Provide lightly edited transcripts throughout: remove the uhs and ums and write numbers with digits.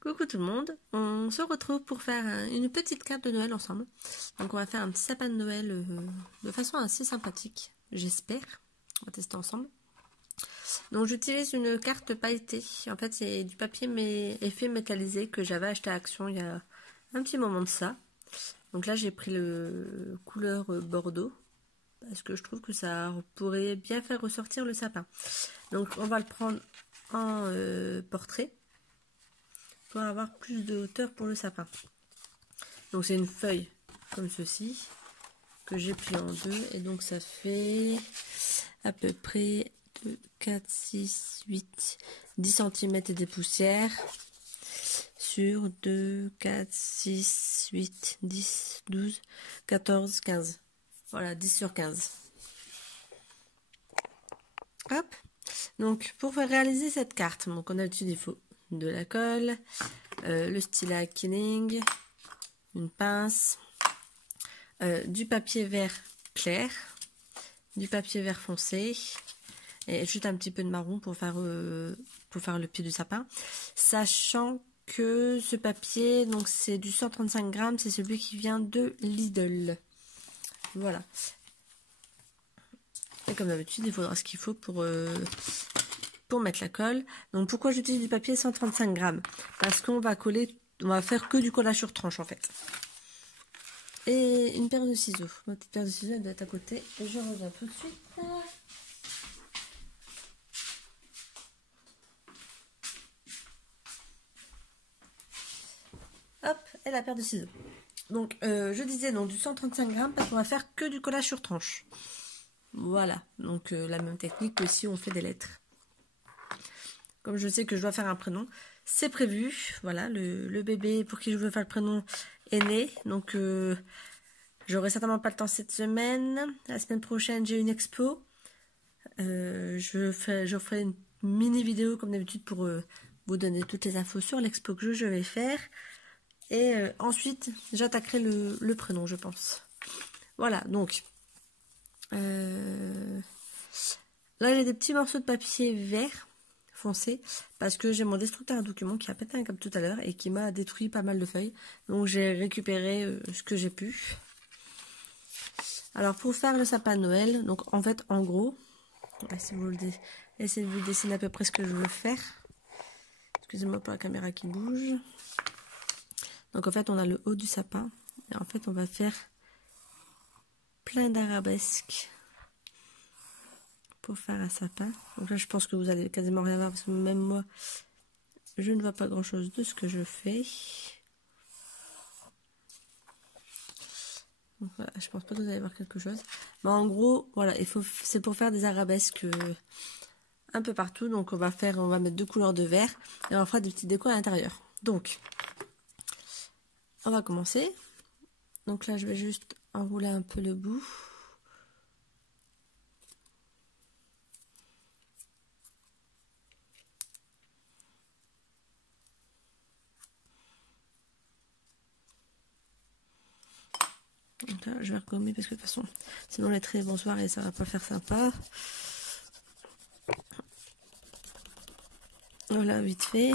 Coucou tout le monde, on se retrouve pour faire une petite carte de Noël ensemble. Donc on va faire un petit sapin de Noël de façon assez sympathique, j'espère. On va tester ensemble. Donc j'utilise une carte pailletée. En fait c'est du papier mais effet métallisé que j'avais acheté à Action il y a un petit moment de ça. Donc là j'ai pris le couleur bordeaux parce que je trouve que ça pourrait bien faire ressortir le sapin. Donc on va le prendre en portrait pour avoir plus de hauteur pour le sapin. Donc c'est une feuille comme ceci que j'ai plié en deux et donc ça fait à peu près 2, 4, 6, 8, 10 cm et des poussières sur 2, 4, 6, 8, 10, 12, 14, 15. Voilà, 10 sur 15. Hop. Donc pour réaliser cette carte, donc on a l'habitude, il faut de la colle, le stylet Killing, une pince, du papier vert clair, du papier vert foncé et juste un petit peu de marron pour faire le pied du sapin, sachant que ce papier, donc c'est du 135 grammes, c'est celui qui vient de Lidl. Voilà. Et comme d'habitude, il faudra ce qu'il faut pour mettre la colle. Donc pourquoi j'utilise du papier 135 grammes? Parce qu'on va coller, on va faire que du collage sur tranche en fait. Et une paire de ciseaux. Ma petite paire de ciseaux, elle doit être à côté. Et je reviens tout de suite. Hop, et la paire de ciseaux. Donc je disais donc du 135 grammes parce qu'on va faire que du collage sur tranche. Voilà, donc la même technique que si on fait des lettres. Comme je sais que je dois faire un prénom, c'est prévu. Voilà, le bébé pour qui je veux faire le prénom est né. Donc j'aurai certainement pas le temps cette semaine. La semaine prochaine, j'ai une expo. Je ferai une mini vidéo comme d'habitude pour vous donner toutes les infos sur l'expo que je vais faire. Et ensuite, j'attaquerai le prénom, je pense. Voilà, donc. Là, j'ai des petits morceaux de papier vert foncé parce que j'ai mon destructeur à documents qui a pété un câble tout à l'heure et qui m'a détruit pas mal de feuilles. Donc, j'ai récupéré ce que j'ai pu. Alors, pour faire le sapin de Noël, donc en fait, en gros, essayez de vous dessiner à peu près ce que je veux faire. Excusez-moi pour la caméra qui bouge. Donc, en fait, on a le haut du sapin. Et en fait, on va faire plein d'arabesques pour faire un sapin. Donc là, je pense que vous allez quasiment rien voir parce que même moi, je ne vois pas grand chose de ce que je fais. Donc voilà, je pense pas que vous allez voir quelque chose. Mais en gros, voilà, c'est pour faire des arabesques un peu partout. Donc on va mettre 2 couleurs de vert et on fera des petits décos à l'intérieur. Donc, on va commencer. Donc là, je vais juste enrouler un peu le bout. Donc là, je vais regommer parce que de toute façon, sinon les traits vont se voir et ça va pas faire sympa. Voilà, vite fait.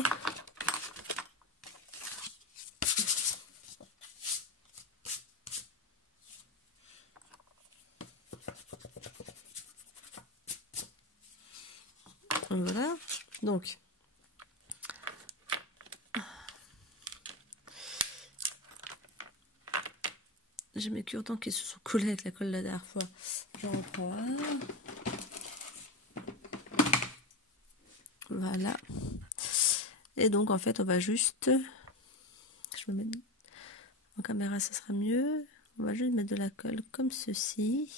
Voilà, donc j'ai mes cure-dents qui se sont collés avec la colle la dernière fois. Je reprends un. Voilà. Et donc en fait on va juste, je me mets en caméra, ça sera mieux. On va juste mettre de la colle comme ceci.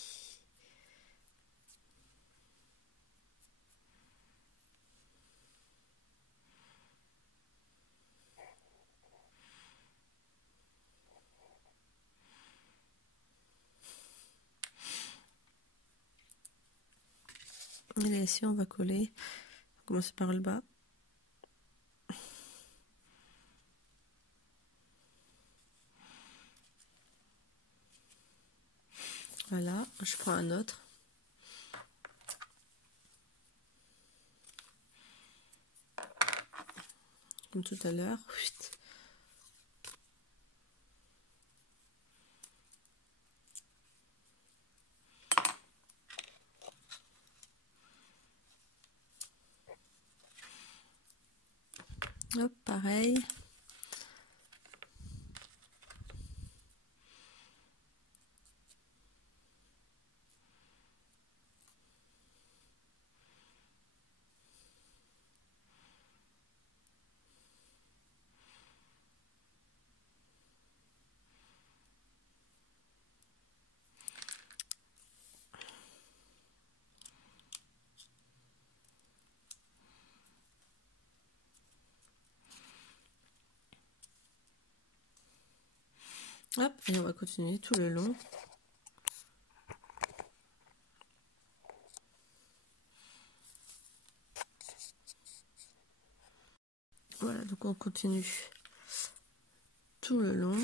Et là ici on va coller. On va commencer par le bas. Voilà, je prends un autre. comme tout à l'heure. Hop, pareil. Hop, et on va continuer tout le long. Voilà, donc on continue tout le long.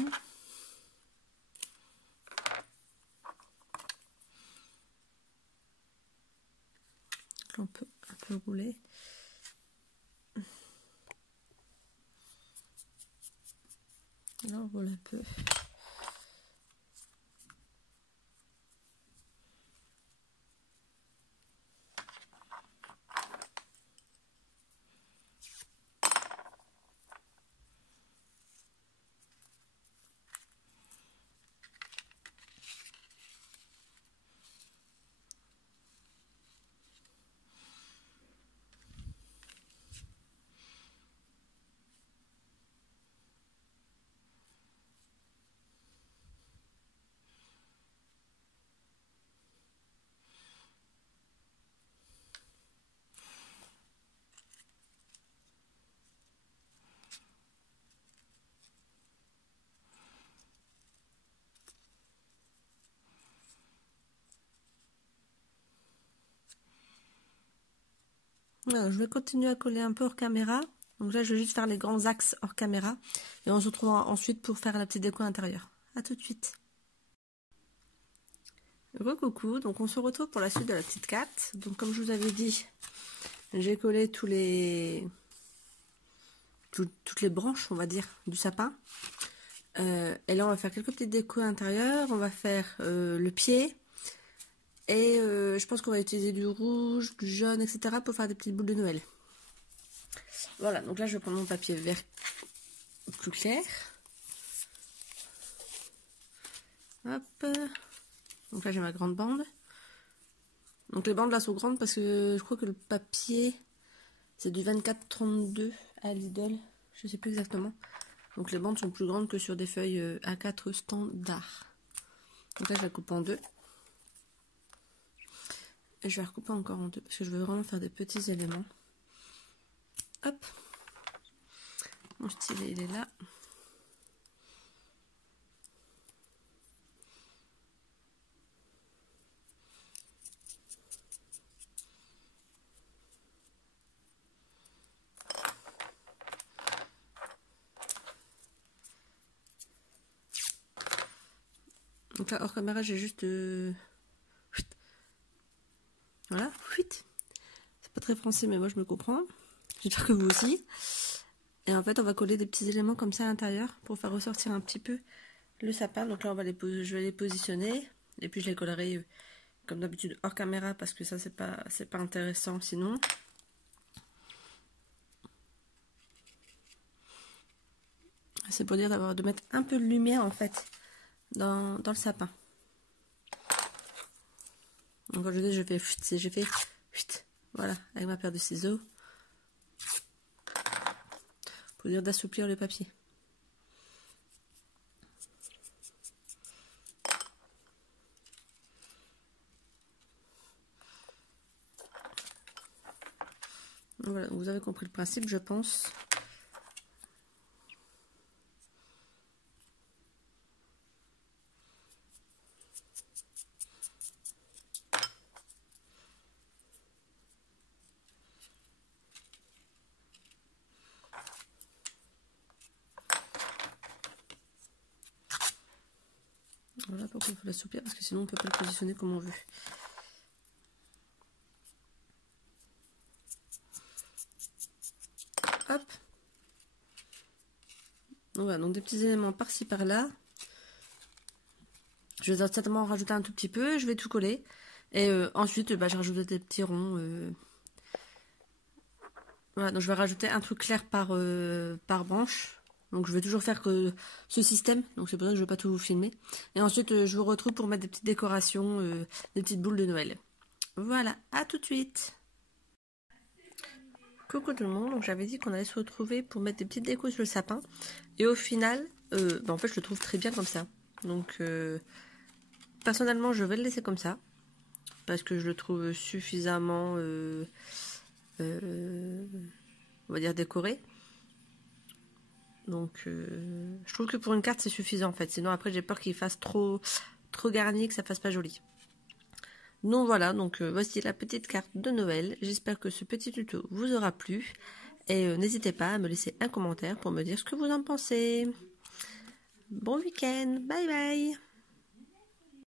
On peut un peu rouler. Là, on roule un peu. Alors, je vais continuer à coller un peu hors caméra. Donc là, je vais juste faire les grands axes hors caméra. Et on se retrouvera ensuite pour faire la petite déco intérieure. A tout de suite. Coucou, donc on se retrouve pour la suite de la petite carte. Donc comme je vous avais dit, j'ai collé toutes les branches, on va dire, du sapin. Et là, on va faire quelques petites décos intérieures. On va faire le pied. Et je pense qu'on va utiliser du rouge, du jaune, etc. pour faire des petites boules de Noël. Voilà, donc là je vais prendre mon papier vert plus clair. Hop. Donc là j'ai ma grande bande. Donc les bandes là sont grandes parce que je crois que le papier c'est du 24-32 à Lidl. Je sais plus exactement. Donc les bandes sont plus grandes que sur des feuilles A4 standard. Donc là je la coupe en deux. Et je vais recouper encore en deux parce que je veux vraiment faire des petits éléments. Hop. Mon stylet il est là. Donc là hors caméra j'ai juste voilà, c'est pas très français mais moi je me comprends. J'espère que vous aussi. Et en fait on va coller des petits éléments comme ça à l'intérieur pour faire ressortir un petit peu le sapin. Donc là on va je vais les positionner et puis je les collerai comme d'habitude hors caméra parce que ça c'est pas intéressant sinon. C'est pour dire de mettre un peu de lumière en fait dans le sapin. Donc quand je dis j'ai fait voilà avec ma paire de ciseaux pour dire d'assouplir le papier. Voilà, vous avez compris le principe, je pense. Voilà pourquoi il faut l'assouplir, parce que sinon on ne peut pas le positionner comme on veut. Hop. Donc voilà, donc des petits éléments par-ci par-là. Je vais certainement en rajouter un tout petit peu, je vais tout coller. Et ensuite, je rajoute des petits ronds. Voilà, donc je vais rajouter un truc clair par branche. Donc je vais toujours faire que ce système, donc c'est pour ça que je ne vais pas tout vous filmer. Et ensuite, je vous retrouve pour mettre des petites décorations, des petites boules de Noël. Voilà, à tout de suite. Coucou tout le monde, donc j'avais dit qu'on allait se retrouver pour mettre des petites décos sur le sapin. Et au final, en fait je le trouve très bien comme ça. Donc personnellement je vais le laisser comme ça. Parce que je le trouve suffisamment, on va dire, décoré. Donc je trouve que pour une carte c'est suffisant en fait. Sinon après j'ai peur qu'il fasse trop garni, que ça fasse pas joli. Donc voilà, donc voici la petite carte de Noël. J'espère que ce petit tuto vous aura plu. Et n'hésitez pas à me laisser un commentaire pour me dire ce que vous en pensez. Bon week-end, bye bye.